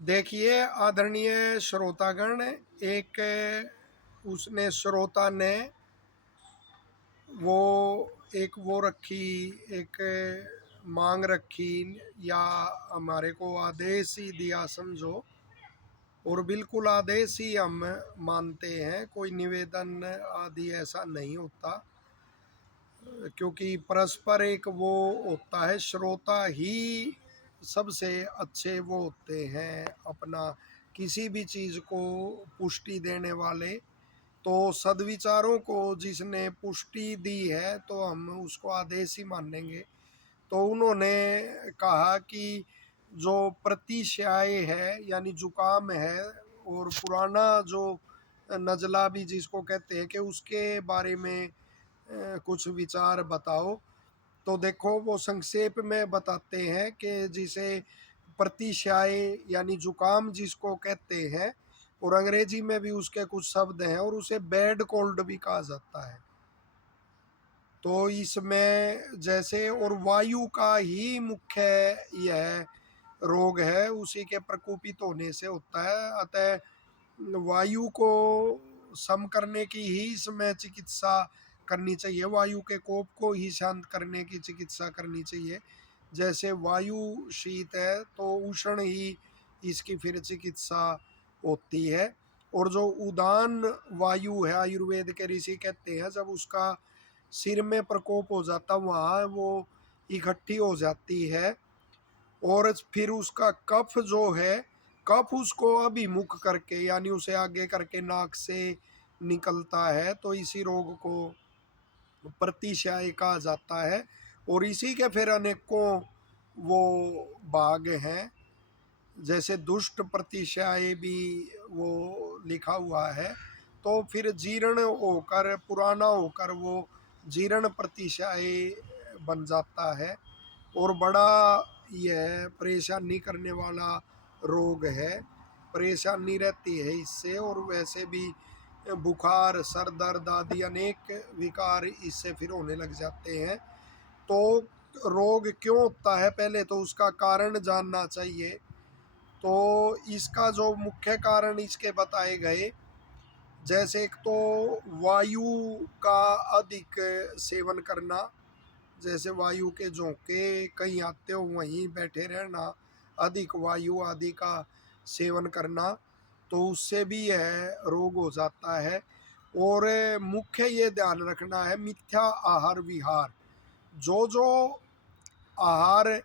देखिए आदरणीय श्रोतागण, एक उसने श्रोता ने वो वो रखी, एक मांग रखी, या हमारे को आदेश ही दिया समझो। और बिल्कुल आदेश ही हम मानते हैं, कोई निवेदन आदि ऐसा नहीं होता, क्योंकि परस्पर एक वो होता है, श्रोता ही सबसे अच्छे वो होते हैं अपना किसी भी चीज़ को पुष्टि देने वाले। तो सद्विचारों को जिसने पुष्टि दी है तो हम उसको आदेश ही मानेंगे। तो उन्होंने कहा कि जो प्रतिश्याय है यानी जुकाम है, और पुराना जो नज़ला भी जिसको कहते हैं, कि उसके बारे में कुछ विचार बताओ। तो देखो वो संक्षेप में बताते हैं कि जिसे प्रतिश्याय यानी जुकाम जिसको कहते हैं, और अंग्रेजी में भी उसके कुछ शब्द हैं, और उसे बैड कोल्ड भी कहा जाता है। तो इसमें जैसे और वायु का ही मुख्य यह रोग है, उसी के प्रकोपित होने से होता है। अतः वायु को सम करने की ही इसमें चिकित्सा करनी चाहिए, वायु के कोप को ही शांत करने की चिकित्सा करनी चाहिए। जैसे वायु शीत है तो उष्ण ही इसकी फिर चिकित्सा होती है। और जो उदान वायु है, आयुर्वेद के ऋषि कहते हैं, जब उसका सिर में प्रकोप हो जाता, वहाँ वो इकट्ठी हो जाती है, और फिर उसका कफ जो है, कफ उसको अभिमुख करके यानी उसे आगे करके नाक से निकलता है, तो इसी रोग को प्रतिश्याय कहा जाता है। और इसी के फिर अनेकों वो भाग हैं, जैसे दुष्ट प्रतिश्याय भी वो लिखा हुआ है। तो फिर जीर्ण होकर, पुराना होकर वो जीर्ण प्रतिश्याय बन जाता है, और बड़ा यह परेशानी करने वाला रोग है, परेशानी रहती है इससे। और वैसे भी बुखार, सर दर्द आदि अनेक विकार इससे फिर होने लग जाते हैं। तो रोग क्यों होता है, पहले तो उसका कारण जानना चाहिए। तो इसका जो मुख्य कारण इसके बताए गए, जैसे एक तो वायु का अधिक सेवन करना, जैसे वायु के झोंके कहीं आते हो वहीं बैठे रहना, अधिक वायु आदि का सेवन करना, तो उससे भी यह रोग हो जाता है। और मुख्य ये ध्यान रखना है, मिथ्या आहार विहार, जो जो आहार,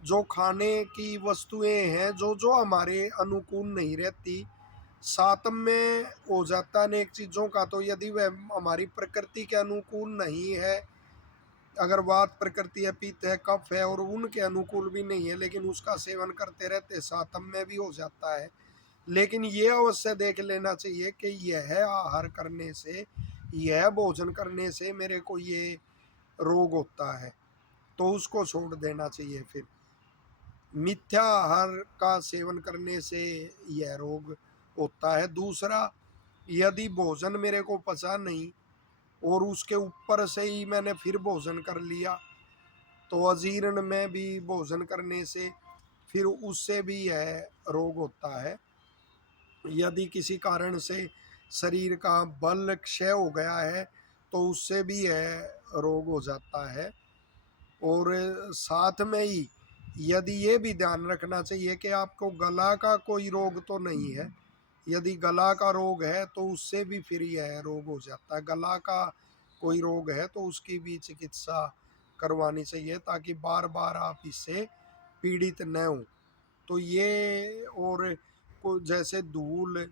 जो खाने की वस्तुएं हैं, जो जो हमारे अनुकूल नहीं रहती, सातम में हो जाता है अनेक चीज़ों का। तो यदि वह हमारी प्रकृति के अनुकूल नहीं है, अगर वात प्रकृति है, पित्त है, कफ है, और उनके अनुकूल भी नहीं है, लेकिन उसका सेवन करते रहते, सातम में भी हो जाता है। लेकिन ये अवश्य देख लेना चाहिए कि यह आहार करने से, यह भोजन करने से मेरे को ये रोग होता है, तो उसको छोड़ देना चाहिए। फिर मिथ्या आहार का सेवन करने से यह रोग होता है। दूसरा, यदि भोजन मेरे को पचा नहीं और उसके ऊपर से ही मैंने फिर भोजन कर लिया, तो अजीर्ण में भी भोजन करने से फिर उससे भी यह रोग होता है। यदि किसी कारण से शरीर का बल क्षय हो गया है, तो उससे भी यह रोग हो जाता है। और साथ में ही यदि ये भी ध्यान रखना चाहिए कि आपको गला का कोई रोग तो नहीं है। यदि गला का रोग है तो उससे भी फिर यह रोग हो जाता है। गला का कोई रोग है तो उसकी भी चिकित्सा करवानी चाहिए, ताकि बार बार आप इससे पीड़ित न हों। तो ये और जैसे धूल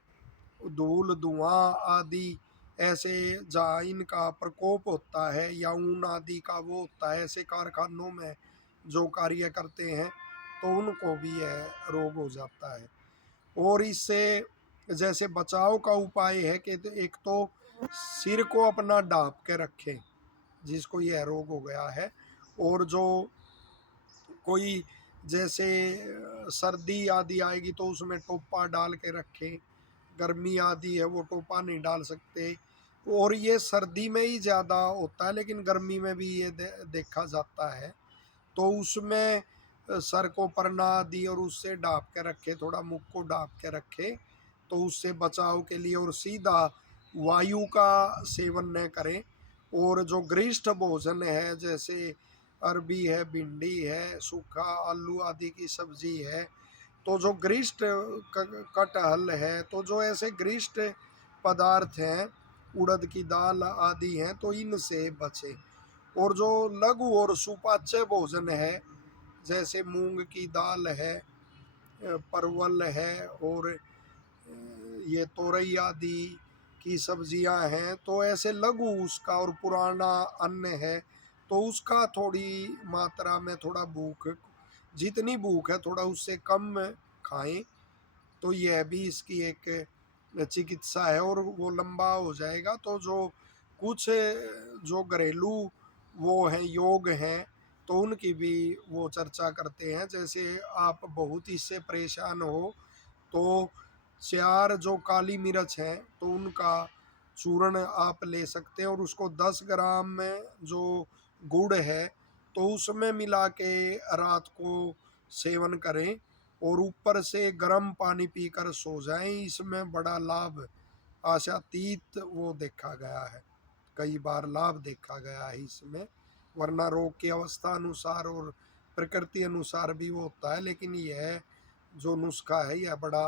धूल धुआं आदि, ऐसे जहाँ इनका प्रकोप होता है, या ऊन आदि का वो होता है, ऐसे कारखानों में जो कार्य करते हैं, तो उनको भी यह रोग हो जाता है। और इससे जैसे बचाव का उपाय है कि तो एक तो सिर को अपना ढाँप के रखें जिसको यह रोग हो गया है। और जो कोई जैसे सर्दी आदि आएगी तो उसमें टोपा डाल के रखें, गर्मी आदि है वो टोपा नहीं डाल सकते। और ये सर्दी में ही ज़्यादा होता है, लेकिन गर्मी में भी ये देखा जाता है। तो उसमें सर को परना दी और उससे ढाँप के रखे, थोड़ा मुख को ढाँप के रखे, तो उससे बचाव के लिए, और सीधा वायु का सेवन न करें। और जो गरिष्ठ भोजन है, जैसे अरबी है, भिंडी है, सूखा आलू आदि की सब्जी है, तो जो गरिष्ठ कटहल है, तो जो ऐसे गरिष्ठ पदार्थ हैं, उड़द की दाल आदि हैं, तो इनसे बचें। और जो लघु और सुपाच्य भोजन है, जैसे मूंग की दाल है, परवल है, और ये तोरई आदि की सब्जियां हैं, तो ऐसे लघु उसका, और पुराना अन्न है, तो उसका थोड़ी मात्रा में, थोड़ा भूख, जितनी भूख है थोड़ा उससे कम खाएं। तो यह भी इसकी एक चिकित्सा है, और वो लंबा हो जाएगा। तो जो कुछ जो घरेलू वो हैं, योग हैं, तो उनकी भी वो चर्चा करते हैं। जैसे आप बहुत इससे परेशान हो, तो 4 जो काली मिर्च हैं, तो उनका चूर्ण आप ले सकते हैं, और उसको 10 ग्राम में जो गुड़ है, तो उसमें मिला के रात को सेवन करें, और ऊपर से गर्म पानी पीकर सो जाएं। इसमें बड़ा लाभ आशातीत वो देखा गया है, कई बार लाभ देखा गया है इसमें। वरना रोग की अवस्था अनुसार और प्रकृति अनुसार भी वो होता है, लेकिन यह जो नुस्खा है यह बड़ा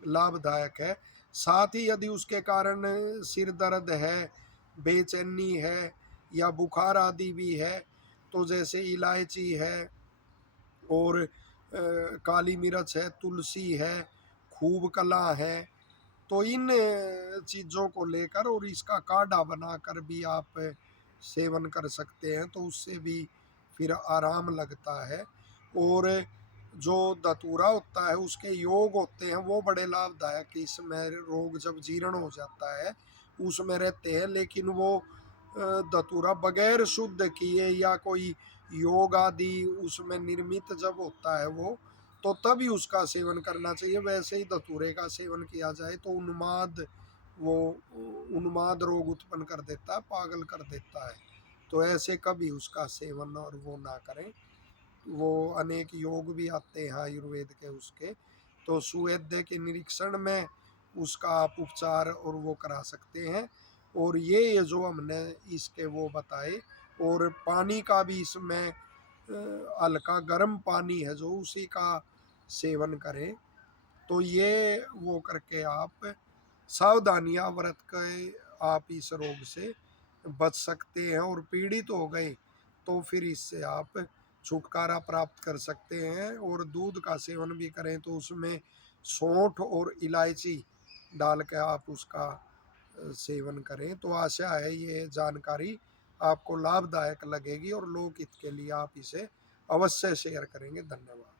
लाभदायक है। साथ ही यदि उसके कारण सिर दर्द है, बेचैनी है, या बुखार आदि भी है, तो जैसे इलायची है, और काली मिर्च है, तुलसी है, खूब कला है, तो इन चीज़ों को लेकर और इसका काढ़ा बनाकर भी आप सेवन कर सकते हैं, तो उससे भी फिर आराम लगता है। और जो धतूरा होता है, उसके योग होते हैं, वो बड़े लाभदायक, इसमें रोग जब जीर्ण हो जाता है उसमें रहते हैं। लेकिन वो धतूरा बगैर शुद्ध किए या कोई योग आदि उसमें निर्मित जब होता है वो, तो तभी उसका सेवन करना चाहिए। वैसे ही धतूरे का सेवन किया जाए तो वो उन्माद रोग उत्पन्न कर देता है, पागल कर देता है। तो ऐसे कभी उसका सेवन और वो ना करें। वो अनेक योग भी आते हैं आयुर्वेद के उसके, तो सुवैद्य के निरीक्षण में उसका आप उपचार और वो करा सकते हैं। और ये जो हमने इसके वो बताए, और पानी का भी इसमें हल्का गर्म पानी है जो, उसी का सेवन करें। तो ये वो करके आप सावधानियां बरत के आप इस रोग से बच सकते हैं, और पीड़ित हो गए तो फिर इससे आप छुटकारा प्राप्त कर सकते हैं। और दूध का सेवन भी करें तो उसमें सौंठ और इलायची डाल के आप उसका सेवन करें। तो आशा है ये जानकारी आपको लाभदायक लगेगी, और लोकहित के लिए आप इसे अवश्य शेयर करेंगे। धन्यवाद।